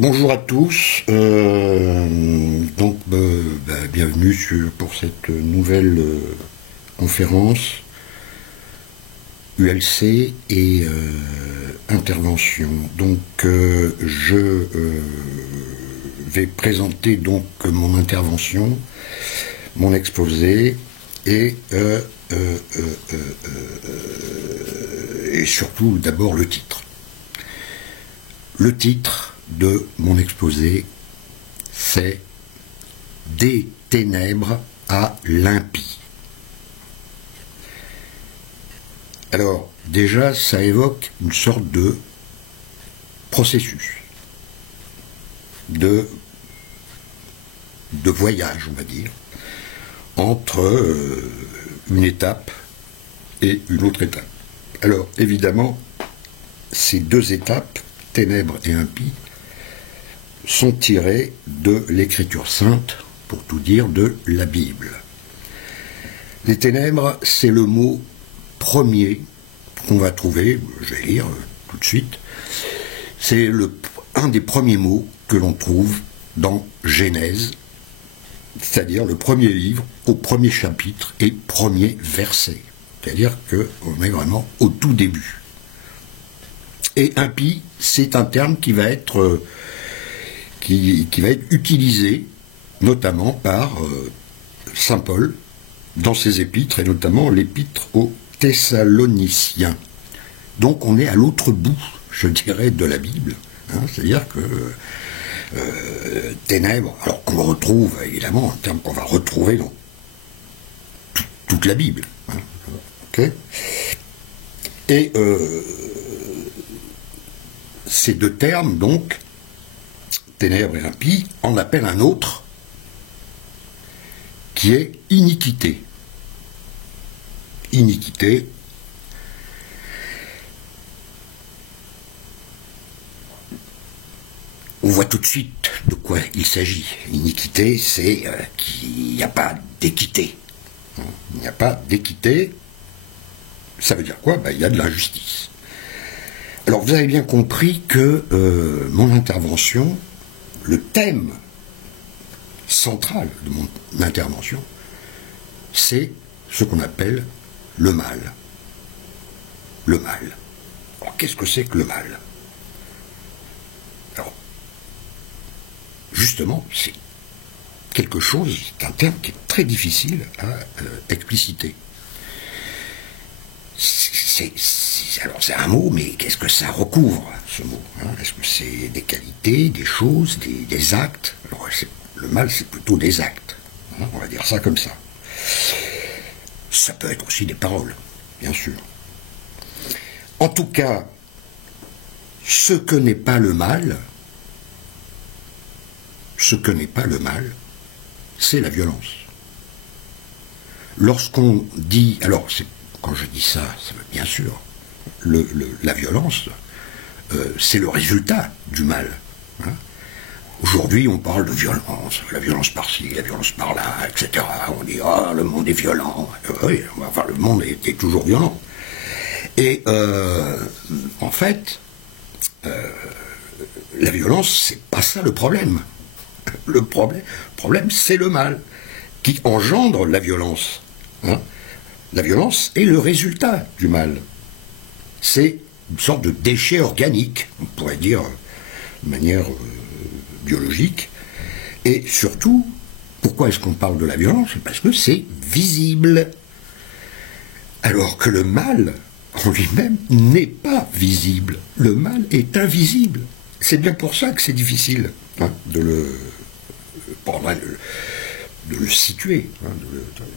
Bonjour à tous, bienvenue pour cette nouvelle conférence ULC et intervention. Donc je vais présenter donc mon intervention, mon exposé et surtout d'abord le titre. Le titre de mon exposé, c'est « Des ténèbres à l'impie ». Alors, déjà, ça évoque une sorte de processus, de voyage, on va dire, entre une étape et une autre étape. Alors, évidemment, ces deux étapes, ténèbres et impie, sont tirés de l'Écriture sainte, pour tout dire, de la Bible. Les ténèbres, c'est le mot premier qu'on va trouver, je vais lire tout de suite, c'est un des premiers mots que l'on trouve dans Genèse, c'est-à-dire le premier livre, au premier chapitre et premier verset. C'est-à-dire qu'on est vraiment au tout début. Et impie, c'est un terme qui va être utilisé notamment par saint Paul dans ses épîtres, et notamment l'épître aux Thessaloniciens. Donc on est à l'autre bout, je dirais, de la Bible. C'est-à-dire que ténèbres, alors qu'on retrouve évidemment, un terme qu'on va retrouver dans toute la Bible. Okay. Et ces deux termes, donc, ténèbres et impie, en appellent un autre, qui est iniquité. Iniquité, on voit tout de suite de quoi il s'agit. Iniquité, c'est qu'il n'y a pas d'équité. Il n'y a pas d'équité, ça veut dire quoi? Il y a de l'injustice. Alors vous avez bien compris que mon intervention, le thème central de mon intervention, c'est ce qu'on appelle le mal. Le mal. Alors qu'est-ce que c'est que le mal? Alors, justement, c'est quelque chose, c'est un terme qui est très difficile à expliciter. Alors c'est un mot, mais qu'est-ce que ça recouvre, ce mot? Est-ce que c'est des qualités, des choses, des actes? Alors le mal, c'est plutôt des actes. On va dire ça comme ça. Ça peut être aussi des paroles, bien sûr. En tout cas, ce que n'est pas le mal, c'est la violence. Lorsqu'on dit, alors quand je dis ça, ça veut bien sûr, la violence, c'est le résultat du mal. Aujourd'hui, on parle de violence, la violence par-ci, la violence par-là, etc. On dit, le monde est violent. Oui, enfin, le monde est toujours violent. Et en fait, la violence, c'est pas ça le problème. Le problème, c'est le mal qui engendre la violence. La violence est le résultat du mal. C'est une sorte de déchet organique, on pourrait dire de manière biologique. Et surtout, pourquoi est-ce qu'on parle de la violence? Parce que c'est visible. Alors que le mal, en lui-même, n'est pas visible. Le mal est invisible. C'est bien pour ça que c'est difficile de le situer.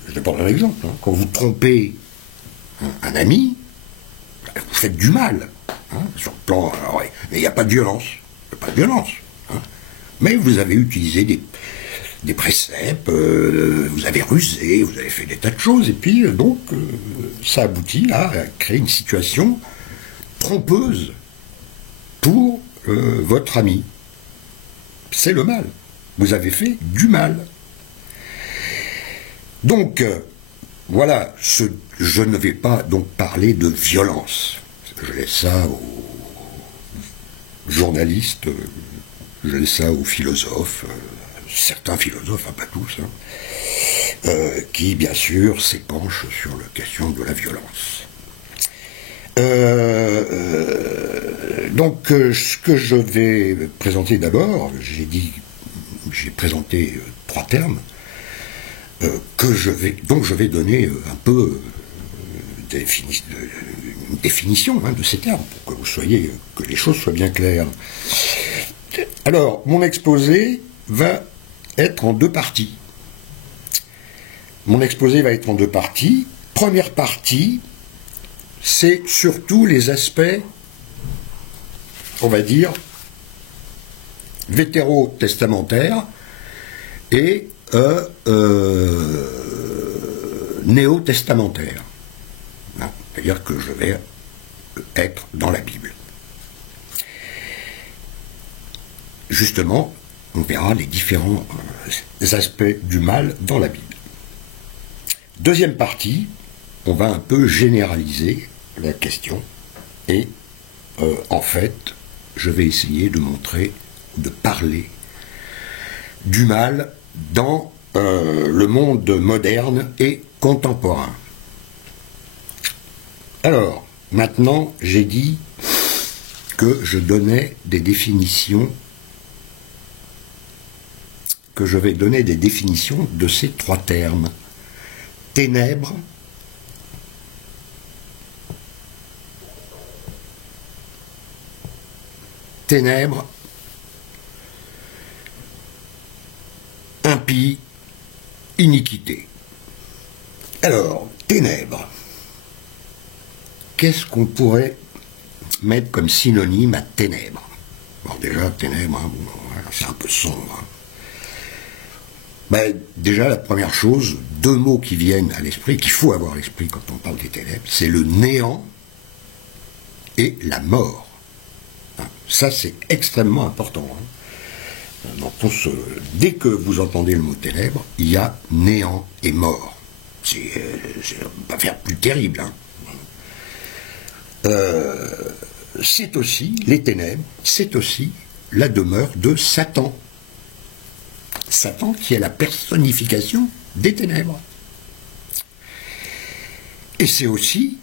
Je vais prendre un exemple. Quand vous trompez un ami, vous faites du mal. Sur le plan, mais il n'y a pas de violence. Il n'y a pas de violence. Mais vous avez utilisé des préceptes, vous avez rusé, vous avez fait des tas de choses, et puis donc ça aboutit à créer une situation trompeuse pour votre ami. C'est le mal. Vous avez fait du mal. Donc, voilà, je ne vais pas donc parler de violence. Je laisse ça aux journalistes je laisse ça aux philosophes, certains philosophes, pas tous, qui bien sûr s'épanchent sur la question de la violence. Donc ce que je vais présenter d'abord, j'ai présenté 3 termes, dont je vais donner un peu une définition de ces termes, pour que les choses soient bien claires. Alors, mon exposé va être en 2 parties. Première partie, c'est surtout les aspects, on va dire, vétérotestamentaires et néo-testamentaires. C'est-à-dire que je vais être dans la Bible. Justement, on verra les différents aspects du mal dans la Bible. Deuxième partie, on va un peu généraliser la question et en fait, je vais essayer de parler du mal dans le monde moderne et contemporain. Alors, maintenant, j'ai dit que je donnais des définitions, que je vais donner des définitions de ces 3 termes. Ténèbres, impie, iniquité. Alors, ténèbres. Qu'est-ce qu'on pourrait mettre comme synonyme à ténèbres? Bon, déjà, ténèbres, c'est un peu sombre. Déjà, la première chose, 2 mots qui viennent à l'esprit, qu'il faut avoir à l'esprit quand on parle des ténèbres, c'est le néant et la mort. Ça, c'est extrêmement important. Dès que vous entendez le mot ténèbres, il y a néant et mort. On ne va pas faire plus terrible. C'est aussi, les ténèbres, c'est aussi la demeure de Satan. Satan qui est la personnification des ténèbres. Et c'est aussi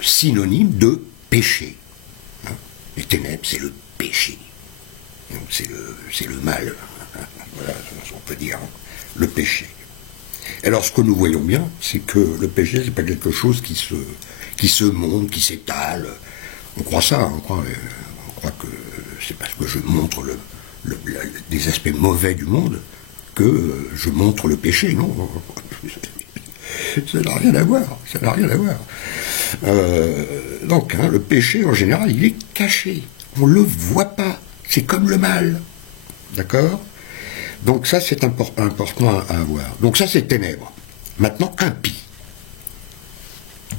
synonyme de péché. Les ténèbres, c'est le péché. C'est le mal. Voilà, on peut dire, le péché. Alors, ce que nous voyons bien, c'est que le péché, c'est pas quelque chose qui se montre, qui s'étale. On croit ça, on croit que c'est parce que je montre des aspects mauvais du monde que je montre le péché. Non, ça n'a rien à voir. Donc, le péché, en général, il est caché. On ne le voit pas. C'est comme le mal. D'accord? Donc ça, c'est important à avoir. Donc ça, c'est ténèbres. Maintenant, impie.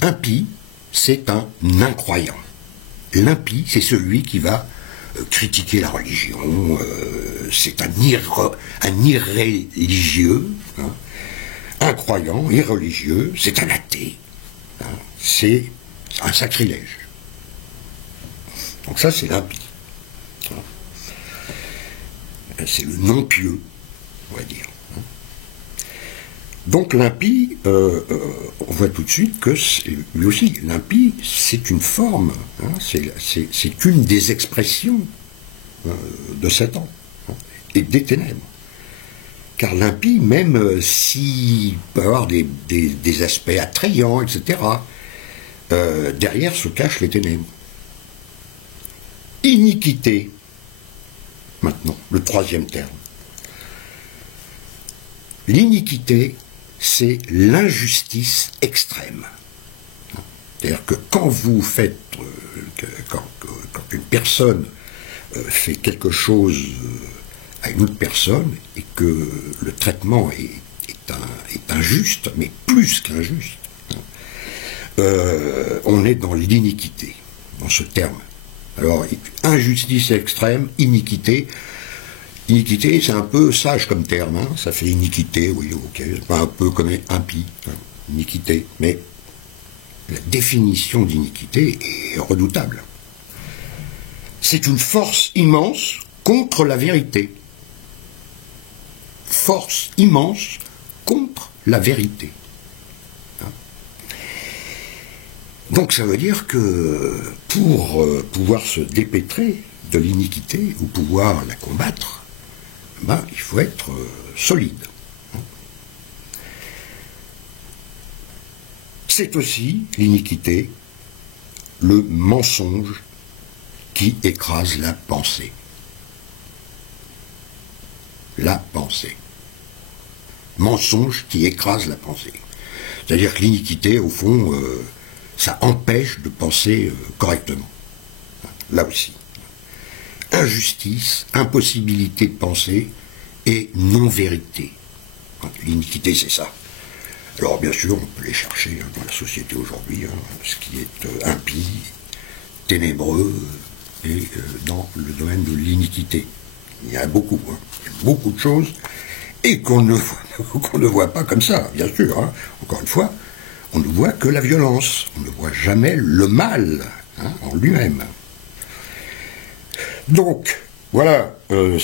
Impie, c'est un incroyant. L'impie, c'est celui qui va critiquer la religion. C'est un irréligieux. Incroyant, irreligieux. C'est un athée. C'est un sacrilège. Donc ça, c'est l'impie. C'est le non-pieux, on va dire. Donc l'impie, on voit tout de suite que, lui aussi, l'impie, c'est une forme, c'est une des expressions de Satan et des ténèbres. Car l'impie, même s'il peut avoir des aspects attrayants, etc., derrière se cachent les ténèbres. Iniquité. Maintenant, le 3e terme. L'iniquité, c'est l'injustice extrême. C'est-à-dire que quand vous faites, quand une personne fait quelque chose à une autre personne et que le traitement est injuste, mais plus qu'injuste, on est dans l'iniquité, dans ce terme. Alors, injustice extrême, iniquité. Iniquité, c'est un peu sage comme terme, ça fait iniquité, oui, ok, un peu comme impie, iniquité. Mais la définition d'iniquité est redoutable. c'est une force immense contre la vérité. Force immense contre la vérité. Donc ça veut dire que pour pouvoir se dépêtrer de l'iniquité ou pouvoir la combattre, il faut être solide. C'est aussi l'iniquité, le mensonge qui écrase la pensée. La pensée. Mensonge qui écrase la pensée. C'est-à-dire que l'iniquité, au fond, ça empêche de penser correctement. Là aussi. Injustice, impossibilité de penser et non-vérité. L'iniquité, c'est ça. Alors, bien sûr, on peut les chercher dans la société aujourd'hui, ce qui est impie, ténébreux, et dans le domaine de l'iniquité. Il y a beaucoup, il y a beaucoup de choses, et qu'on ne voit pas comme ça, bien sûr. Encore une fois, on ne voit que la violence, on ne voit jamais le mal en lui-même. Donc, voilà, alors,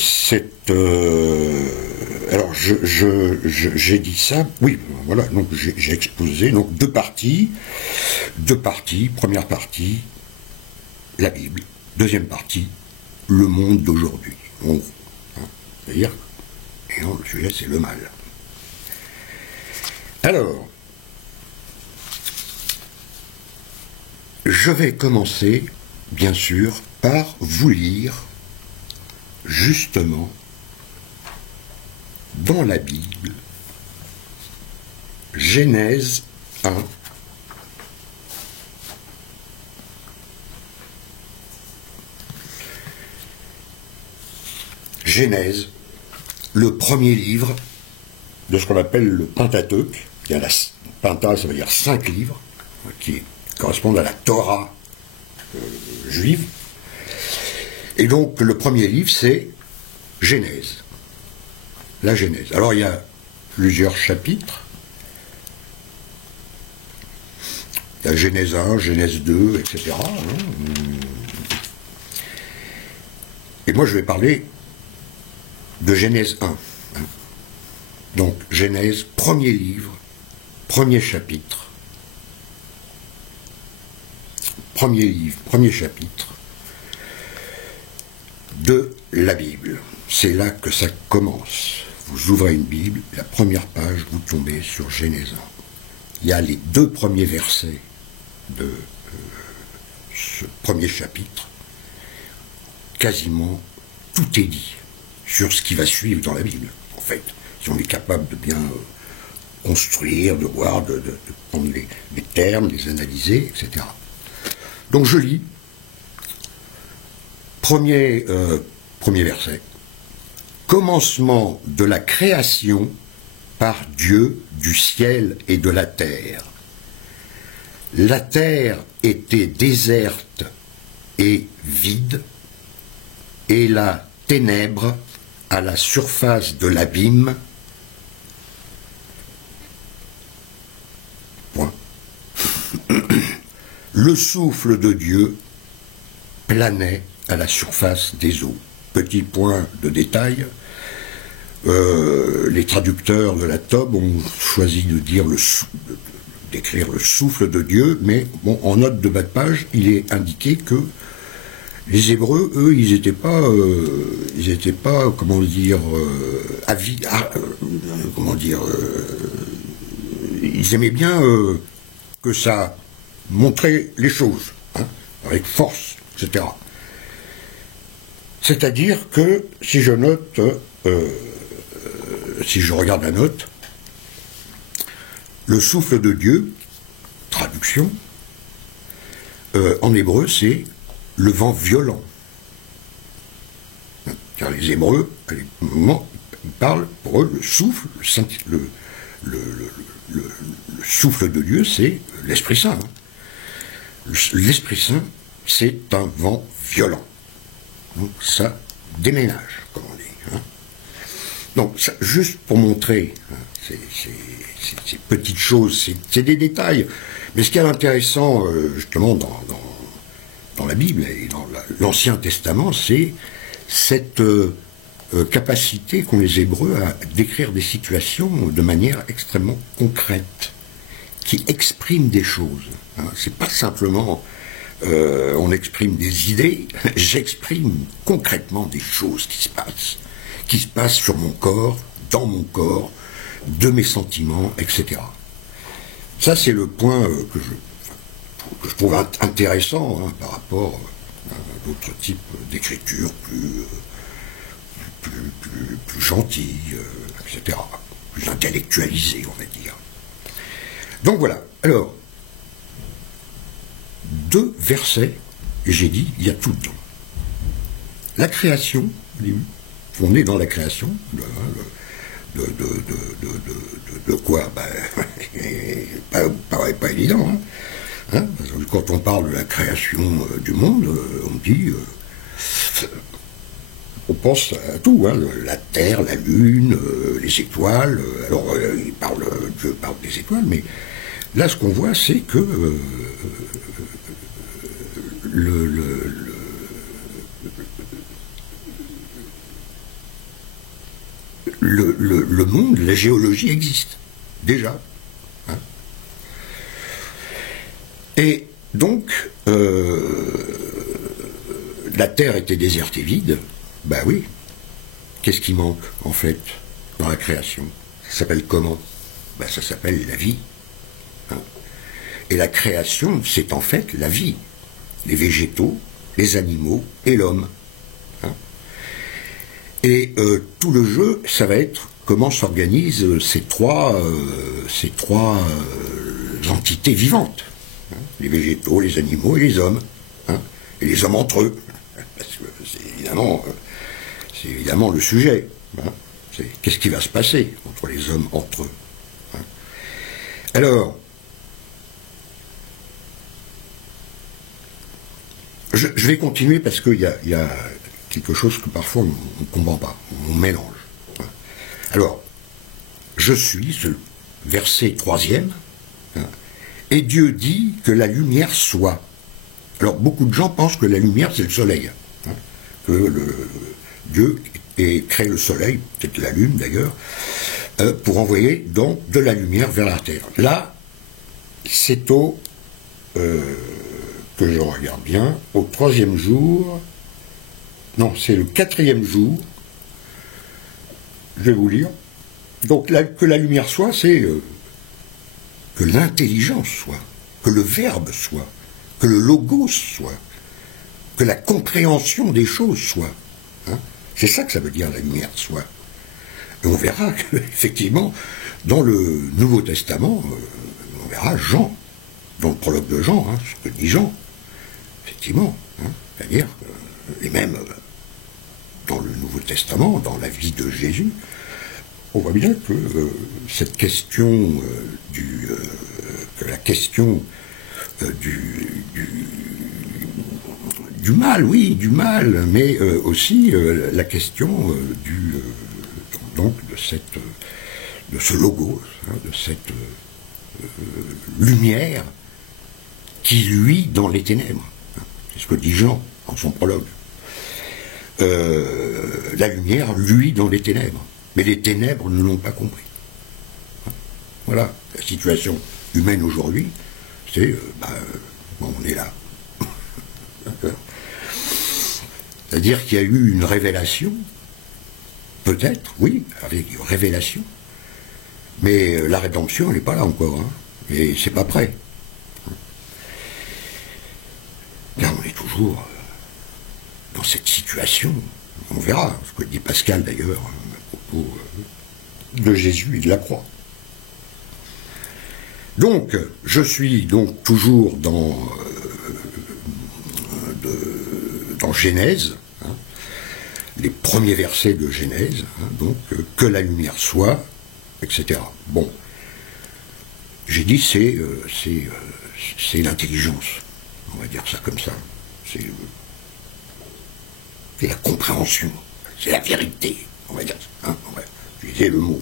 j'ai dit ça, oui, voilà, donc j'ai exposé donc deux parties, première partie, la Bible, deuxième partie, le monde d'aujourd'hui, en gros. C'est-à-dire, et non, le sujet, c'est le mal. Alors, je vais commencer, bien sûr, par vous lire, justement, dans la Bible, Genèse 1, Genèse, le premier livre de ce qu'on appelle le Pentateuque. Il y a Penta, ça veut dire 5 livres, qui correspondent à la Torah juive. Et donc, le premier livre, c'est Genèse. La Genèse. Alors, il y a plusieurs chapitres. Il y a Genèse 1, Genèse 2, etc. Et moi, je vais parler de Genèse 1. Donc, Genèse, premier livre, premier chapitre. Premier livre, premier chapitre de la Bible. C'est là que ça commence. Vous ouvrez une Bible, la première page, vous tombez sur Genèse 1. Il y a les 2 premiers versets de ce premier chapitre. Quasiment tout est dit sur ce qui va suivre dans la Bible, en fait. Si on est capable de bien construire, de voir, de prendre les termes, les analyser, etc. Donc je lis. Premier verset. Commencement de la création par Dieu du ciel et de la terre. La terre était déserte et vide, et la ténèbre à la surface de l'abîme. Point. Le souffle de Dieu planait à la surface des eaux. Petit point de détail, les traducteurs de la Tob ont choisi de dire d'écrire le souffle de Dieu, mais bon, en note de bas de page, il est indiqué que les Hébreux, eux, ils n'étaient pas, comment dire, ils aimaient bien que ça montrait les choses, avec force, etc. C'est-à-dire que si je note, si je regarde la note, le souffle de Dieu, traduction, en hébreu, c'est le vent violent. Car les Hébreux, à un moment, ils parlent, pour eux, le souffle, le souffle de Dieu, c'est l'Esprit Saint. L'Esprit Saint, c'est un vent violent. Donc ça déménage, comme on dit. Donc, ça, juste pour montrer ces petites choses, c'est des détails. Mais ce qui est intéressant, justement, dans dans la Bible et dans l'Ancien Testament, c'est cette capacité qu'ont les Hébreux à décrire des situations de manière extrêmement concrète, qui exprime des choses. Hein. C'est pas simplement on exprime des idées, j'exprime concrètement des choses qui se passent sur mon corps, dans mon corps, de mes sentiments, etc. Ça, c'est le point que je trouve intéressant hein, par rapport à d'autres types d'écriture plus gentilles, etc., plus intellectualisées, on va dire. Donc voilà. Alors, 2 versets, et j'ai dit, il y a tout dedans. La création, on est dans la création, de quoi pas évident. Hein. Quand on parle de la création du monde, on dit, on pense à tout, hein, la terre, la lune, les étoiles. Alors, Dieu parle des étoiles, mais là, ce qu'on voit, c'est que le monde, la géologie existe, déjà. Hein. Et donc, la Terre était déserte et vide, ben oui. Qu'est-ce qui manque, en fait, dans la création? Ça s'appelle comment? Ben ça s'appelle la vie. Hein. Et la création, c'est en fait la vie. Les végétaux, les animaux et l'homme. Hein. Et tout le jeu, ça va être comment s'organisent ces trois entités vivantes. Hein. Les végétaux, les animaux et les hommes. Hein. Et les hommes entre eux. Parce que c'est évidemment le sujet. Hein. Qu'est-ce qui va se passer entre les hommes entre eux? Hein. Alors, je vais continuer parce qu'il y a quelque chose que parfois on ne comprend pas, on mélange. Alors, je suis, ce verset 3e, hein, et Dieu dit que la lumière soit. Alors, beaucoup de gens pensent que la lumière, c'est le soleil. Hein, que Dieu crée le soleil, peut-être la lune d'ailleurs, pour envoyer donc de la lumière vers la terre. Là, c'est que je regarde bien, au 3e jour, non, c'est le 4e jour, je vais vous lire, donc que la lumière soit, c'est que l'intelligence soit, que le verbe soit, que le logos soit, que la compréhension des choses soit. Hein. C'est ça que ça veut dire la lumière soit. Et on verra qu'effectivement, dans le Nouveau Testament, on verra Jean, dans le prologue de Jean, hein, ce que dit Jean, effectivement, hein, c'est-à-dire, et même dans le Nouveau Testament, dans la vie de Jésus, on voit bien que cette question que la question du mal, oui, du mal, mais aussi la question donc de ce logos, hein, de cette lumière qui luit dans les ténèbres. C'est ce que dit Jean en son prologue. La lumière luit dans les ténèbres, mais les ténèbres ne l'ont pas compris. Voilà, la situation humaine aujourd'hui, c'est, bon, on est là. C'est-à-dire qu'il y a eu une révélation, peut-être, oui, avec une révélation, mais la rédemption, elle n'est pas là encore, hein, et c'est pas prêt. Là, on est toujours dans cette situation. On verra ce que dit Pascal d'ailleurs à propos de Jésus et de la croix. Donc, je suis donc toujours dans Genèse, hein, les premiers versets de Genèse, hein, donc que la lumière soit, etc. Bon, j'ai dit c'est l'intelligence, on va dire ça comme ça. C'est la compréhension, c'est la vérité, on va dire ça. Hein, on va utiliser le mot.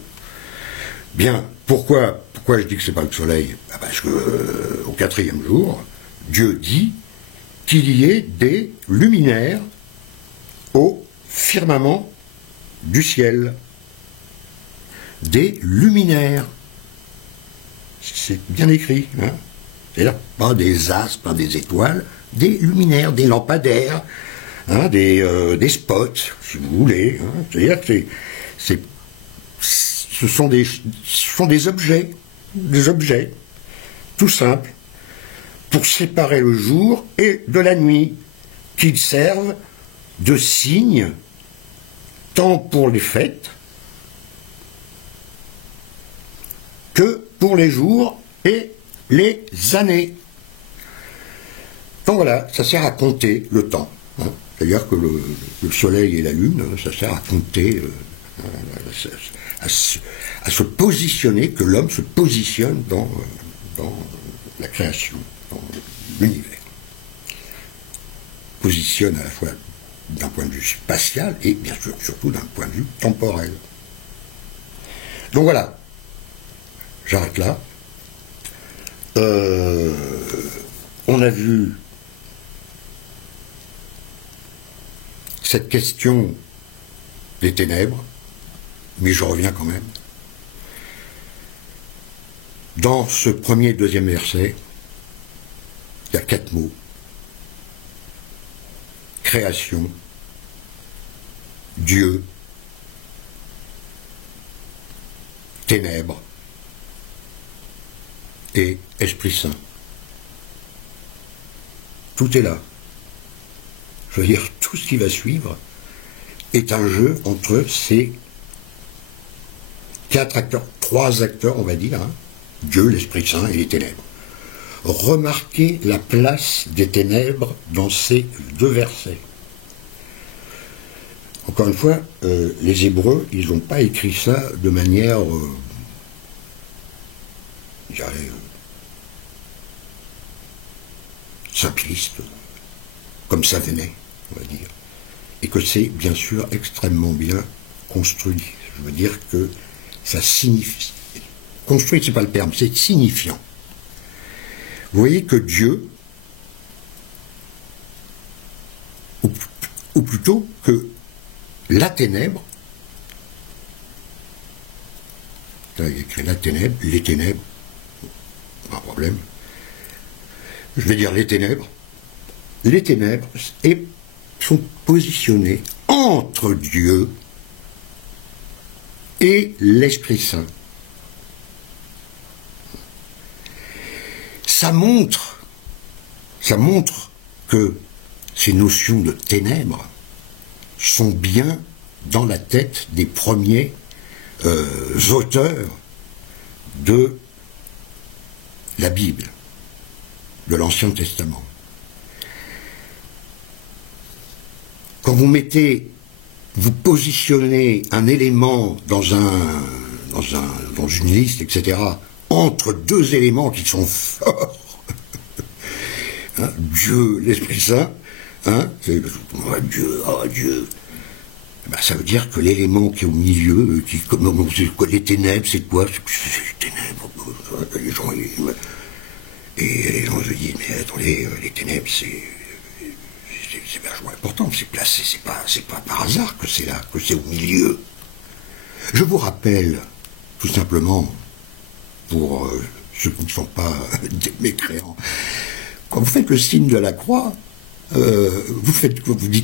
Bien, pourquoi je dis que c'est pas le soleil? Parce que au 4e jour, Dieu dit qu'il y ait des luminaires au firmament du ciel. Des luminaires. C'est bien écrit. Hein, c'est-à-dire pas des astres, pas des étoiles, des luminaires, des lampadaires, hein, des spots, si vous voulez. Hein, c'est-à-dire que ce sont des objets, tout simples, pour séparer le jour et de la nuit, qu'ils servent de signe tant pour les fêtes que pour les jours et les années. Donc voilà, ça sert à compter le temps. Hein. C'est-à-dire que le soleil et la lune, ça sert à compter, à se positionner, que l'homme se positionne dans la création, dans l'univers. Positionne à la fois d'un point de vue spatial et bien sûr surtout d'un point de vue temporel. Donc voilà, j'arrête là. On a vu cette question des ténèbres, mais je reviens quand même. Dans ce premier et deuxième verset, il y a 4 mots. Création, Dieu, ténèbres et Esprit Saint. Tout est là. Je veux dire, tout ce qui va suivre est un jeu entre ces 4 acteurs, 3 acteurs, on va dire, hein, Dieu, l'Esprit Saint et les ténèbres. Remarquez la place des ténèbres dans ces 2 versets. Encore une fois, les Hébreux, ils n'ont pas écrit ça de manière, je dirais, simpliste, comme ça venait, on va dire. Et que c'est bien sûr extrêmement bien construit. Je veux dire que ça signifie. Construit, c'est pas le terme, c'est signifiant. Vous voyez que Dieu, ou plutôt que la ténèbre, là il y a écrit la ténèbre, les ténèbres, pas de problème, je vais dire les ténèbres sont positionnées entre Dieu et l'Esprit Saint. Ça montre que ces notions de ténèbres sont bien dans la tête des premiers auteurs de la Bible, de l'Ancien Testament. Quand vous positionnez un élément dans une liste, etc., entre 2 éléments qui sont forts, hein, Dieu, l'Esprit Saint, hein, c'est Dieu, Dieu. Ben, ça veut dire que l'élément qui est au milieu, les ténèbres, c'est quoi? C'est les ténèbres. Les gens, et les gens se disent, mais attendez, les ténèbres, c'est vachement important, c'est placé, c'est pas par hasard que c'est là, que c'est au milieu. Je vous rappelle, tout simplement, pour ceux qui ne sont pas des mécréants, quand vous faites le signe de la croix, vous dites